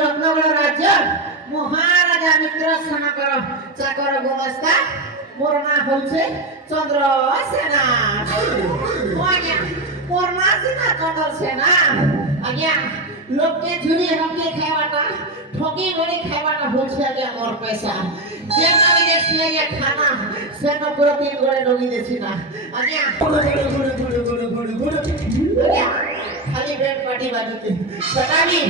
रत्नगढ़ राज्य महाराजा मित्र सेनाकर चाकर गुमस्ता मोर ना होउछे चंद्रसेना आज्ञा मोर ना सेना चंद्रसेना आज्ञा लोग के झुरी हमके खावाटा ठगी बड़ी खावाटा होउछे आज्ञा मोर पैसा जेना के सिया खाना सेना पूरा 3 गड़े डोगी देछि ना आज्ञा आज्ञा खाली बेड पार्टी बाजुते सतानी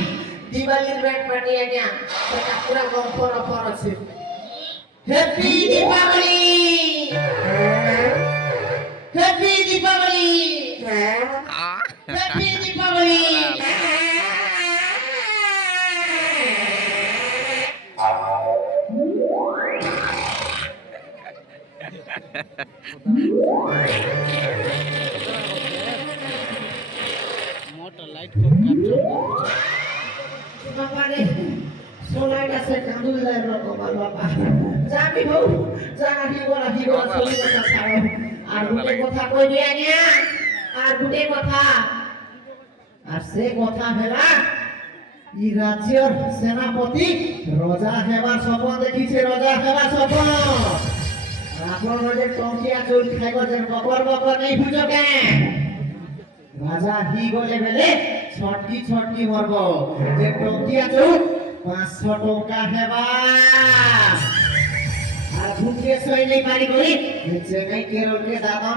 दिवाली बेड पार्टी आज्ञा सेटा पूरा गंफर अफर अछि happy Deepavali happy Deepavali happy Deepavali motor light को कैप्चर बाबा रे सोलाइटा से कांदुल लाई रको बाबा जाबी हो जाना ही सोली কথা ছাড়ো আর গুটে কথা কইবি আনিয়া আর গুটে কথা আর সে কথা হেলা ই রাজ্যের সেনাপতি রাজা হেবার স্বপ্ন দেখিছে রাজা হেবার স্বপ্ন আপনার যে টঙ্কিয়া চুল খাইব যে বকর নেই বুঝো কেন রাজা হি গলে বেলে ছটকি মরব যে টঙ্কিয়া চুল 500 টাকা হেবা আর ভুকে সইলে মারি গলি যে নাই কেরল কে দাদা